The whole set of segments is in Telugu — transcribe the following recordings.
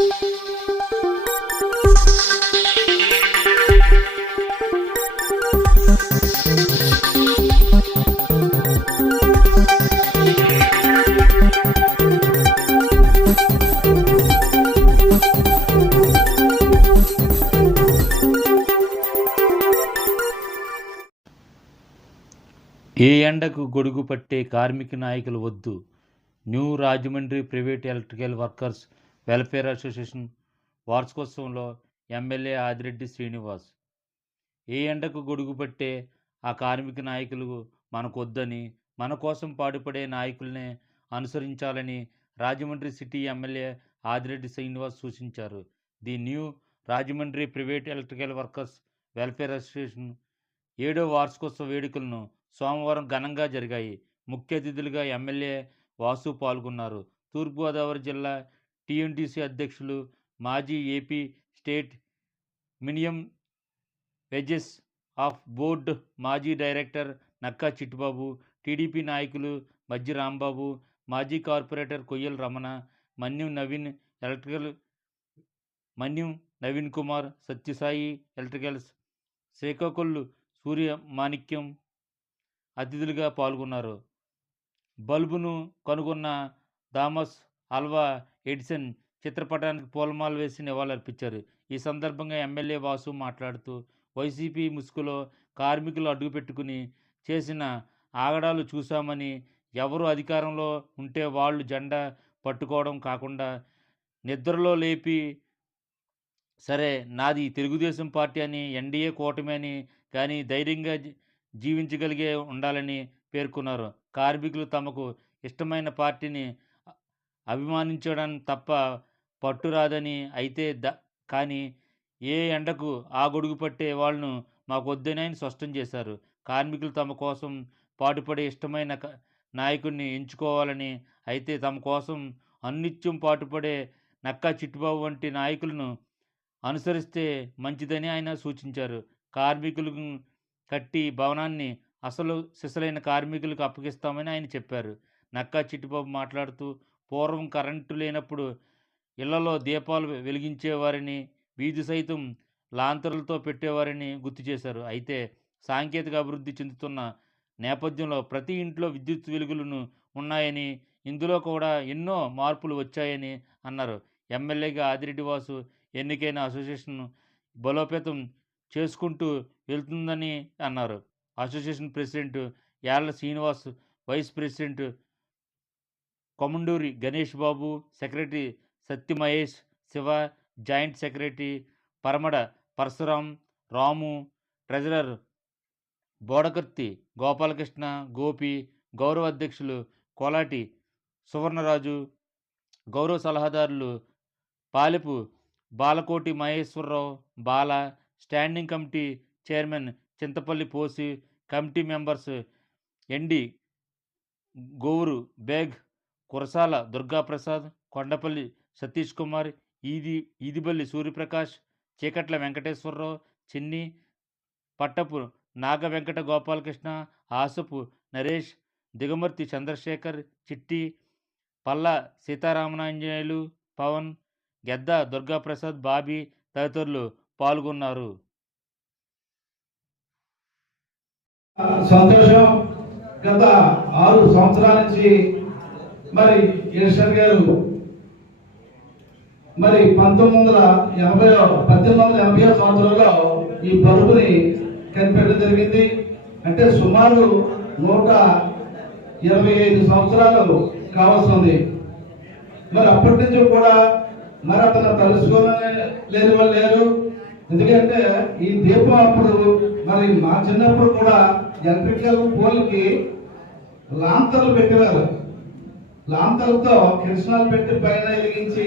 ఏ ఎండకు గొడుగు పట్టే కార్మిక నాయకులు వద్దు. New Rajahmundry private electrical workers welfare association వార్షికోత్సవంలో MLA Adireddy Srinivas. ఏ ఎండకు గొడుగుపట్టే ఆ కార్మిక నాయకులు మనకొద్దని మన కోసం పాటుపడే నాయకుల్నే అనుసరించాలని రాజమండ్రి సిటీ ఎమ్మెల్యే ఆదిరెడ్డి శ్రీనివాస్ సూచించారు. The new Rajahmundry private electrical workers welfare association ఏడో వార్షికోత్సవ వేడుకలను సోమవారం ఘనంగా జరిగాయి. ముఖ్య అతిథులుగా ఎమ్మెల్యే వాసు పాల్గొన్నారు. తూర్పుగోదావరి జిల్లా టీఎన్టీసీ అధ్యక్షులు మాజీ AP state minimum wages of board మాజీ డైరెక్టర్ నక్కా చిట్టుబాబు టీడీపీ నాయకులు మజ్జి రాంబాబు మాజీ corporator Koyyala Ramana Manyam Naveen electrical Manyam Naveen Kumar Sathyasai electricals శ్రీకాకుళ్ళు Surya Manikyam అతిథులుగా పాల్గొన్నారు. బల్బును కనుగొన్న థామస్ ఆల్వా ఎడిసన్ చిత్రపటానికి పూలమాల వేసి నివాళులర్పించారు. ఈ సందర్భంగా ఎమ్మెల్యే వాసు మాట్లాడుతూ వైసీపీ ముసుగులో కార్మికులు అడుగుపెట్టుకుని చేసిన ఆగడాలు చూశామని ఎవరు అధికారంలో ఉంటే వాళ్ళు జెండా పట్టుకోవడం కాకుండా నిద్రలో లేపి సరే నాది తెలుగుదేశం పార్టీ అని ఎన్డీఏ కూటమి అని కానీ ధైర్యంగా జీవించగలిగే ఉండాలని పేర్కొన్నారు. కార్మికులు తమకు ఇష్టమైన పార్టీని అభిమానించడం తప్ప పట్టురాదని అయితే ద కానీ ఏ ఎండకు ఆ గొడుగు పట్టే వాళ్ళను మాకు వద్దని ఆయన స్పష్టం చేశారు. కార్మికులు తమ కోసం పాటుపడే ఇష్టమైన నాయకుడిని ఎంచుకోవాలని అయితే తమ కోసం అన్నిత్యం పాటుపడే నక్కా చిట్టుబాబు వంటి నాయకులను అనుసరిస్తే మంచిదని ఆయన సూచించారు. కార్మికులకు కట్టి భవనాన్ని అసలు సిసలైన కార్మికులకు అప్పగిస్తామని ఆయన చెప్పారు. నక్కా చిట్టుబాబు మాట్లాడుతూ పూర్వం కరెంటు లేనప్పుడు ఇళ్ళలో దీపాలు వెలిగించేవారిని వీధి సైతం లాంతరులతో పెట్టేవారని గుర్తు చేశారు. అయితే సాంకేతిక అభివృద్ధి చెందుతున్న నేపథ్యంలో ప్రతి ఇంట్లో విద్యుత్ వెలుగులను ఉన్నాయని ఇందులో కూడా ఎన్నో మార్పులు వచ్చాయని అన్నారు. ఎమ్మెల్యేగా ఆదిరెడ్డి వాసు ఎన్నికైన అసోసియేషన్ బలోపేతం చేసుకుంటూ వెళ్తుందని అన్నారు. Association president Yalla Srinivas vice president Komanduri Ganesh Babu secretary Satyamahesh Siva joint secretary Paramada Parasuram Ramu treasurer Bodakarthi Gopalakrishna Gopi గౌరవ అధ్యక్షులు కోలాటి సువర్ణరాజు గౌరవ సలహాదారులు Palepu Balakoti Maheswararao Bala standing committee chairman Chintapalli Posi committee members MD Govuru Baig Kurasala Durgaprasad Kondapalli Satish Kumar ఈది ఈదిబల్లి సూర్యప్రకాష్ చీకట్ల వెంకటేశ్వరరావు చిన్ని పట్టపు నాగ వెంకట గోపాలకృష్ణ ఆసపు నరేష్ దిగమర్తి చంద్రశేఖర్ చిట్టి పల్లా సీతారామనాంజనేయులు పవన్ గెద్ద దుర్గాప్రసాద్ బాబీ తదితరులు పాల్గొన్నారు. సంతోషం. గత ఆరు సంవత్సరాల నుంచి మరి ఈశ్వర్ గారు మరి పంతొమ్మిది వందల ఎనభై పద్దెనిమిది వందల ఎనభై సంవత్సరంలో ఈ పరుగుని కనిపెట్టడం జరిగింది. అంటే సుమారు నూట ఇరవై ఐదు సంవత్సరాలు కావాల్సింది మరి అప్పటి నుంచి కూడా మరి అతను తలుసుకోవాలని లేని వాళ్ళు లేరు. ఎందుకంటే ఈ దీపం అప్పుడు మరి మా చిన్నప్పుడు కూడా ఎలక్ట్రికల్ పోల్కి లాంతర్లు పెట్టేవారు. లాంతలతో కిరసనాలు పెట్టి పైన వెలిగించి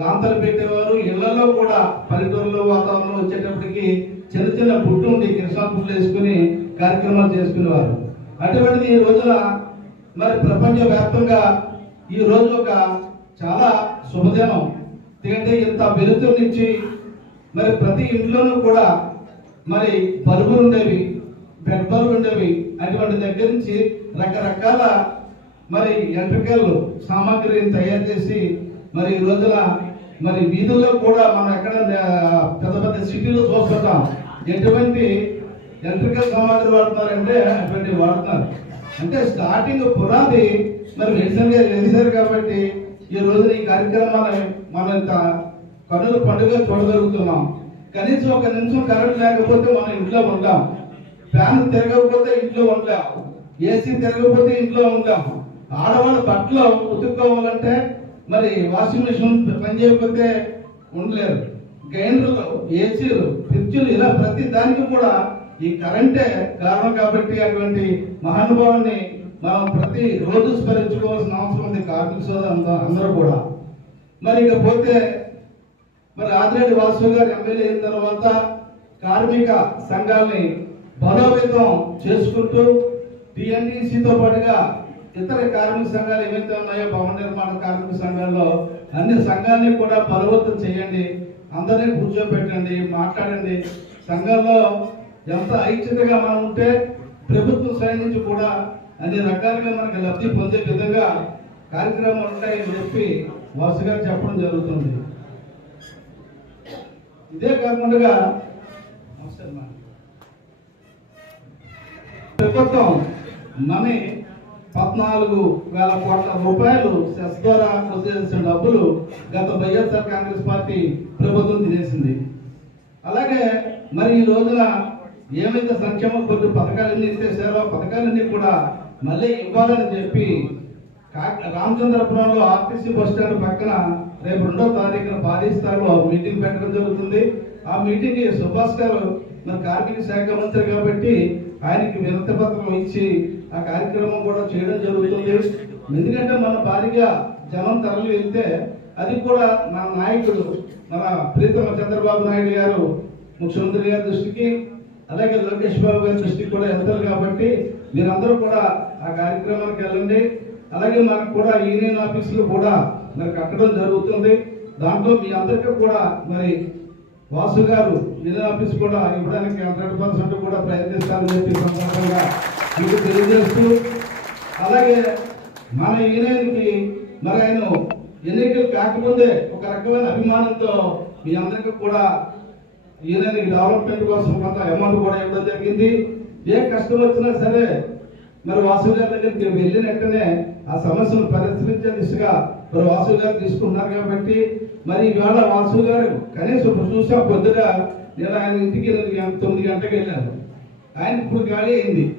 లాంతలు పెట్టేవారు. ఇళ్ళలో కూడా పల్లెటూరులో వాతావరణం వచ్చేటప్పటికి చిన్న చిన్న పుట్టు ఉండి కిరసనాలు పుట్లు వేసుకుని కార్యక్రమాలు చేసుకునేవారు. అటువంటిది ఈ రోజున మరి ప్రపంచ వ్యాప్తంగా ఈ రోజు ఒక చాలా శుభదినం. ఎందుకంటే ఇంత వెలుతురునిచ్చి మరి ప్రతి ఇంట్లోనూ కూడా మరి బరువులు ఉండేవి బెడ్ బరువులు ఉండేవి. అటువంటి దగ్గర నుంచి రకరకాల మరి ఎలక్ట్రికల్ సామాగ్రిని తయారు చేసి మరి ఈ రోజున మరి వీధుల్లో కూడా మనం ఎక్కడ పెద్ద పెద్ద సిటీలో చూస్తుంటాం. ఎటువంటి ఎలక్ట్రికల్ సామాగ్రి వాడుతున్నారంటే అటువంటి వాడుతున్నారు. అంటే స్టార్టింగ్ పునాది మరి మెడిసిన్ గారు చేశారు కాబట్టి ఈ రోజున ఈ కార్యక్రమాన్ని మనం ఇంత కన్నుల పండుగ చూడగలుగుతున్నాం. కనీసం ఒక నిమిషం కరెంట్ లేకపోతే మనం ఇంట్లో ఉంటాం. ఫ్యాన్ తిరగకపోతే ఇంట్లో ఉంటాం. ఏసీ తిరగకపోతే ఇంట్లో ఉంటాం. ఆడవాళ్ళ బట్టలు ఉతుక్కోవాలంటే మరి వాషింగ్ మిషన్ పని చేయకపోతే ఉండలేరు. గ్రైండర్లు ఏసీలు ఫ్రిడ్జ్లు ఇలా ప్రతి దానికి కూడా ఈ కరెంటే కారణం కాబట్టి అటువంటి మహానుభావాన్ని మనం ప్రతి రోజు స్మరించుకోవాల్సిన అవసరం ఉంది. కార్మిక సోదరు అందరూ కూడా. మరి ఇక పోతే మరి ఆదిరెడ్డి వాసు గారు ఎమ్మెల్యే అయిన తర్వాత కార్మిక సంఘాలని బలోపేతం చేసుకుంటూ టిఎన్ఈసితో పాటుగా ఇతర కార్మిక సంఘాలు ఏవైతే ఉన్నాయో భవన నిర్మాణ కార్మిక సంఘాల్లో అన్ని సంఘాలని కూడా బలవంతం చేయండి. అందరినీ కూర్చోబెట్టండి మాట్లాడండి. సంఘంలో ఎంత ఐక్యతగా మనం ఉంటే ప్రభుత్వం సైడ్ నుంచి కూడా అన్ని రకాలుగా మనకి లబ్ధి పొందే విధంగా కార్యక్రమాలు ఉంటాయని చెప్పి వరుసగా చెప్పడం జరుగుతుంది. ఇదే కాకుండా ప్రభుత్వం మనీ పద్నాలుగు వేల కోట్ల రూపాయలు సెస్ ద్వారా వచ్చేసిన డబ్బులు గత వైఎస్ఆర్ కాంగ్రెస్ పార్టీ ప్రభుత్వం తినేసింది. అలాగే మరి ఈ రోజున ఏమైతే సంక్షేమ కొన్ని పథకాలన్నీ ఇచ్చేసారో పథకాలన్నీ కూడా మళ్ళీ ఇవ్వాలని చెప్పి కా- రామచంద్రపురంలో ఆర్టీసీ బస్ స్టాండ్ పక్కన రేపు రెండో తారీఖున భారీ స్థాయిలో మీటింగ్ పెట్టడం జరుగుతుంది. ఆ మీటింగ్ సుభాష్ గారు మరి కార్మిక శాఖ మంత్రి కాబట్టి ఆయనకి వినతి పత్రం ఇచ్చి ఆ కార్యక్రమం కూడా చేయడం జరుగుతుంది. ఎందుకంటే మన భారీగా జనం తరలి వెళ్తే అది కూడా మన నాయకుడు మన ప్రీతమ చంద్రబాబు నాయుడు గారు ముఖ్యమంత్రి గారి దృష్టికి అలాగే లోకేష్ బాబు గారి దృష్టికి కూడా వెళ్తారు కాబట్టి మీరందరూ కూడా ఆ కార్యక్రమానికి వెళ్ళండి. అలాగే మనకు కూడా యూనియన్ ఆఫీసులు కూడా మరి కట్టడం జరుగుతుంది. దాంట్లో మీ అందరికీ కూడా మరి వాసు గారు యూనియన్ ఆఫీస్ కూడా ఇవ్వడానికి హండ్రెడ్ పర్సెంట్ కూడా ప్రయత్నిస్తారని చెప్పి సందర్భంగా మీకు తెలియజేస్తూ అలాగే మన యూనియన్కి మరి ఆయన ఎన్నికలు కాకముందే ఒక రకమైన అభిమానంతో మీ అందరికీ కూడా యూనియన్ డెవలప్మెంట్ కోసం కొంత అమౌంట్ కూడా ఇవ్వడం జరిగింది. ఏ కష్టం వచ్చినా సరే మరి వాసు గారి దగ్గరికి వెళ్ళిన ఆ సమస్యను పరిష్కరించే దిశగా మరి వాసు గారు తీసుకుంటున్నారు కాబట్టి మరి ఇవాళ వాసు గారు కనీసం ఇప్పుడు చూసా పొద్దుగా నేను ఆయన ఇంటికి ఎనిమిది- తొమ్మిది గంటలకు వెళ్ళాను. ఆయన ఇప్పుడు ఖాళీ అయింది.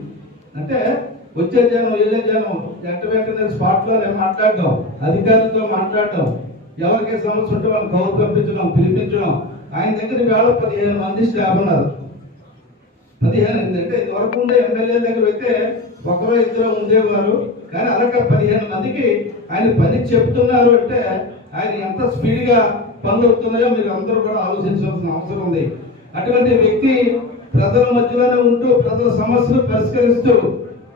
అంటే వచ్చే జనం వెళ్ళే జనం వెంట వెంటనే స్పాట్లో నేను మాట్లాడడం అధికారులతో మాట్లాడడం ఎవరికి సమస్య ఉంటే వాళ్ళు కౌరు పంపించడం పిలిపించడం. ఆయన దగ్గర వేళ పదిహేను మంది స్టాఫ్ ఉన్నారు. పదిహేను అంటే ఇదివరకు ఉండే ఎమ్మెల్యే దగ్గర అయితే ఒకరో ఇద్దరు ఉండేవారు. కానీ అలాగే పదిహేను మందికి ఆయన పని చెప్తున్నారు అంటే ఆయన ఎంత స్పీడ్గా పనులు అవుతున్నాయో మీరు అందరూ కూడా ఆలోచించాల్సిన అవసరం ఉంది. అటువంటి వ్యక్తి ప్రజల మధ్యలోనే ఉంటూ ప్రజల సమస్యలు పరిష్కరిస్తూ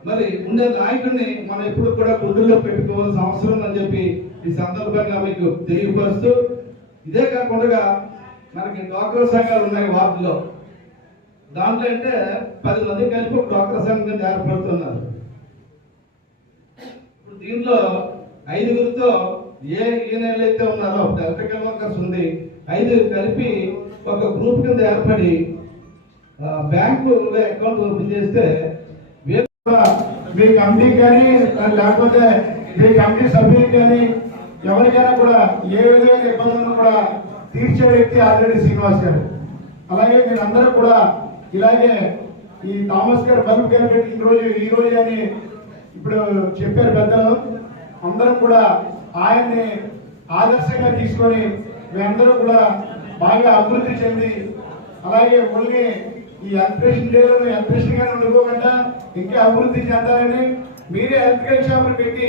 మరి ఉండే నాయకుడిని మనం ఎప్పుడు కూడా గుండెల్లో పెట్టుకోవాల్సిన అవసరం అని చెప్పి ఈ సందర్భంగా మీకు తెలియపరుస్తూ ఇదే కాకుండా మనకి డ్వాక్రా సంఘాలు ఉన్నాయి వార్డులో. దాంట్లో అంటే పది మంది కలిపి ఒక డ్వాక్రా సంఘం కింద ఏర్పడుతున్నారు దీనిలో దీంట్లో ఐదుగురితో ఏ యూనియన్లు అయితే ఉన్నారో అప్పుడు ఎలక్ట్రికల్ వర్కర్స్ ఉంది ఐదుగురు కలిపి ఒక గ్రూప్ కింద ఏర్పడి బ్యాంకులో అకౌంట్ ఓపెన్ చేస్తే మీ కమిటీ కానీ లేకపోతే మీ కమిటీ సభ్యులకు కానీ ఎవరికైనా కూడా ఏ విధమైన ఇబ్బందులను కూడా తీర్చే వ్యక్తి ఆల్రెడీ శ్రీనివాస్ గారు. అలాగే మీరందరూ కూడా ఇలాగే ఈ థామస్ గారు బల్బు కనిపెట్టిన రోజు ఈ రోజు అని ఇప్పుడు చెప్పారు పెద్దలు అందరం కూడా ఆయన్ని ఆదర్శంగా తీసుకొని మేమందరూ కూడా బాగా అభివృద్ధి చెంది అలాగే ఓన్లీ ఈ ఎలక్ట్రిషన్ డేలను ఎలక్ట్రిషన్ గానే ఉండిపోకుండా ఇంకా అభివృద్ధి చెందాలని మీరే ఎలక్ట్రికల్ షాపులు పెట్టి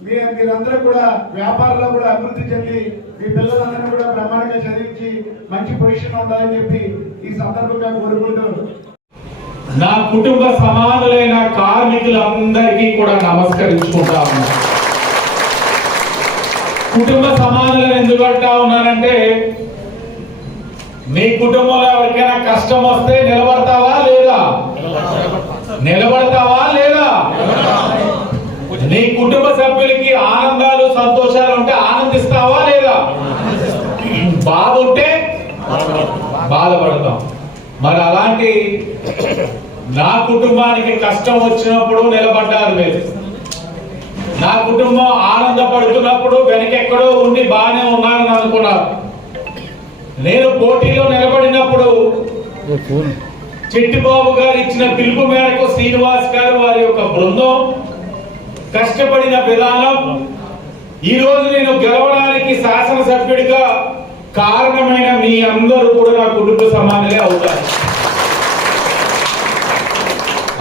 మీ మీరందరూ కూడా వ్యాపారంలో కూడా అభివృద్ధి చెంది మీ పిల్లలందరినీ కూడా బ్రహ్మాండంగా చదివించి మంచి పొజిషన్ ఉండాలని చెప్పి ఈ సందర్భంగా కోరుకుంటూ నా కుటుంబ సమానులైన కార్మికులందరికీ కూడా నమస్కరించుకుంటా ఉన్నా. కుటుంబ సమానులను ఎందుకు అంటా ఉన్నానంటే మీ కుటుంబంలో ఎవరికైనా కష్టం వస్తే నిలబడతావా లేదా? నిలబడతావా లేదా? నీ కుటుంబ సభ్యులకి ఆనందాలు సంతోషాలు ఉంటే ఆనందిస్తావా లేదా? బాగుంటే బాధపడతాం. మరి అలాంటి నా కుటుంబానికి కష్టం వచ్చినప్పుడు నిలబడ్డారు మీరు నా కుటుంబం ఆనందపడుతున్నప్పుడు వెనకెక్కడో ఉండి బాగానే ఉన్నారని అనుకున్నారు నేను పోటీలో నిలబడినప్పుడు చిట్టిబాబు గారు ఇచ్చిన పిలుపు మేరకు శ్రీనివాస్ గారు వారి యొక్క బృందం కష్టపడిన విధానం. ఈ రోజు నేను గెలవడానికి శాసనసభ్యుడిగా కారణమైన మీ అందరూ కూడా నా కుటుంబ సమానులే అవుతారు.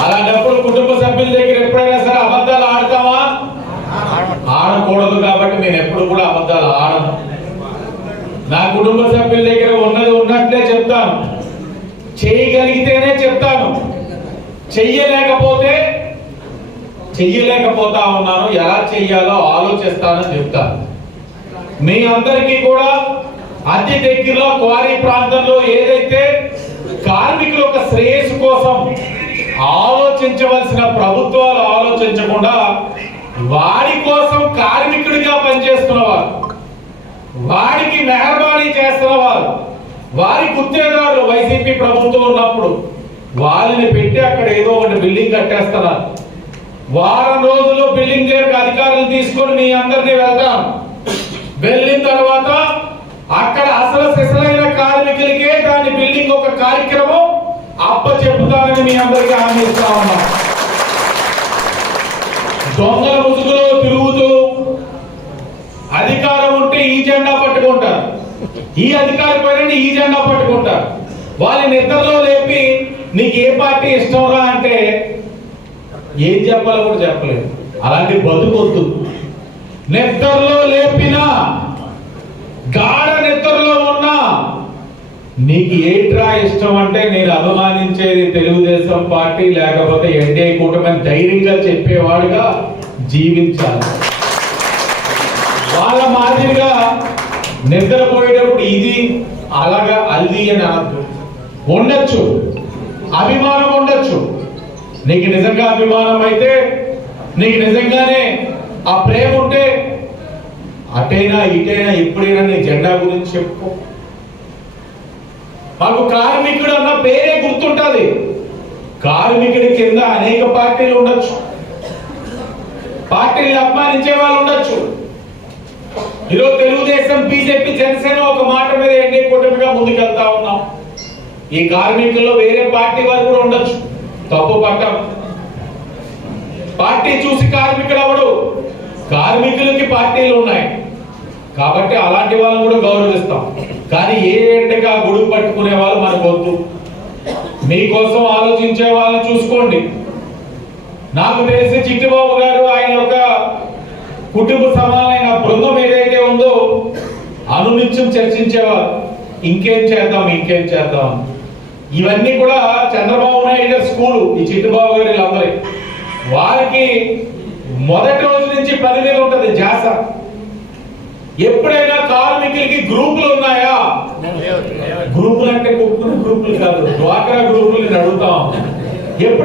అలాంటప్పుడు కుటుంబ సభ్యుల దగ్గర ఎప్పుడైనా సరే అబద్ధాలు ఆడతావా? ఆడకూడదు కాబట్టి నేను ఎప్పుడు కూడా అబద్ధాలు ఆడను. నా కుటుంబ సభ్యుల దగ్గర ఉన్నది ఉన్నట్లే చెప్తాను. చేయగలిగితేనే చెప్తాను. చెయ్యలేకపోతే చెయ్యలేకపోతా ఉన్నాను. ఎలా చెయ్యాలో ఆలోచిస్తానని చెప్తాను. మీ అందరికీ కూడా అతి దగ్గరలో క్వారీ ప్రాంతంలో ఏదైతే కార్మికుల యొక్క శ్రేయస్సు కోసం ఆలోచించవలసిన ప్రభుత్వాలు ఆలోచించకుండా వాడి కోసం కార్మికుడిగా పనిచేస్తున్నవారు వాడికి మెహర్బానీ చేస్తున్నవారు వారి గుత్తేదారులు వైసీపీ ప్రభుత్వం ఉన్నప్పుడు వాళ్ళని పెట్టి అక్కడ ఏదో ఒకటి బిల్డింగ్ కట్టేస్తున్నారు. వారం రోజుల్లో బిల్డింగ్ దగ్గర అధికారులు తీసుకొని మీ అందరినీ వెళ్తాం. వెళ్ళిన తర్వాత అక్కడ అసలు సిసలైన కార్మికులకే దాని బిల్డింగ్ ఒక కార్యక్రమం అప్ప చెబుతానని మీ అందరికీ హామీ ఇస్తా ఉన్నా. దొంగల ముసుగులో తిరుగుతూ అధికారం ఉంటే ఈ జెండా పట్టుకుంటారు. ఈ అధికారి పైన ఈ జెండా పట్టుకుంటారు. వాళ్ళ నిద్రలో లేపి నీకు ఏ పార్టీ ఇష్టం రా అంటే ఏం చెప్పాలో కూడా చెప్పలేదు. అలాంటి బతుకొద్దు. నిద్రలో లేపినా గాఢ నీకు ఏట్రా ఇష్టం అంటే నేను అభిమానించేది తెలుగుదేశం పార్టీ లేకపోతే ఎన్డీఏ కూటమి ధైర్యంగా చెప్పేవాడుగా జీవించాలి. వాళ్ళ మాదిరిగా నిద్రపోయేటప్పుడు ఇది అలాగా అల్ది అని అనద్దు. ఉండొచ్చు. అభిమానం ఉండొచ్చు. నీకు నిజంగా అభిమానం అయితే నీకు నిజంగానే ఆ ప్రేమ ఉంటే అటైనా ఇటైనా ఎప్పుడైనా నీ జెండా గురించి చెప్పు. మాకు కార్మికుడు అన్న పేరే గుర్తుంటది. కార్మికుడి కింద అనేక పార్టీలు ఉండొచ్చు. పార్టీని అపమానించే వాళ్ళు ఉండొచ్చు. ఈరోజు తెలుగుదేశం బీజేపీ జనసేన ఒక మాట మీద ఎన్డీ కూటమిగా ముందుకెళ్తా ఉన్నాం. ఈ కార్మికుల్లో వేరే పార్టీ వారు కూడా ఉండొచ్చు. తప్పు పట్టం. పార్టీ చూసి కార్మికుడు అవడు కార్మికులకి పార్టీలు ఉన్నాయి. కాబట్టి అలాంటి వాళ్ళని కూడా గౌరవిస్తాం. కానీ ఏ ఎండగా గొడుగు పట్టుకునే వాళ్ళు మనకు వద్దు. మీకోసం ఆలోచించే వాళ్ళని చూసుకోండి. నాకు తెలిసి చిట్టిబాబు గారు ఆయన యొక్క కుటుంబ సమానమైన బృందం ఏదైతే ఉందో అనునిత్యం చర్చించేవారు. ఇంకేం చేద్దాం ఇంకేం చేద్దాం? ఇవన్నీ కూడా చంద్రబాబు నాయుడు స్కూలు ఈ చిట్టుబాబు గారి వీళ్ళందరి వారికి మొదటి రోజు నుంచి పని మీద ఉంటుంది జాస. ఎప్పుడైనా కార్మికులకి గ్రూపులు ఉన్నాయా? గ్రూపులు అంటే కుక్కున గ్రూపులు కాదు. డ్వాక్రా గ్రూపులు అడుగుతాం ఎప్పుడైనా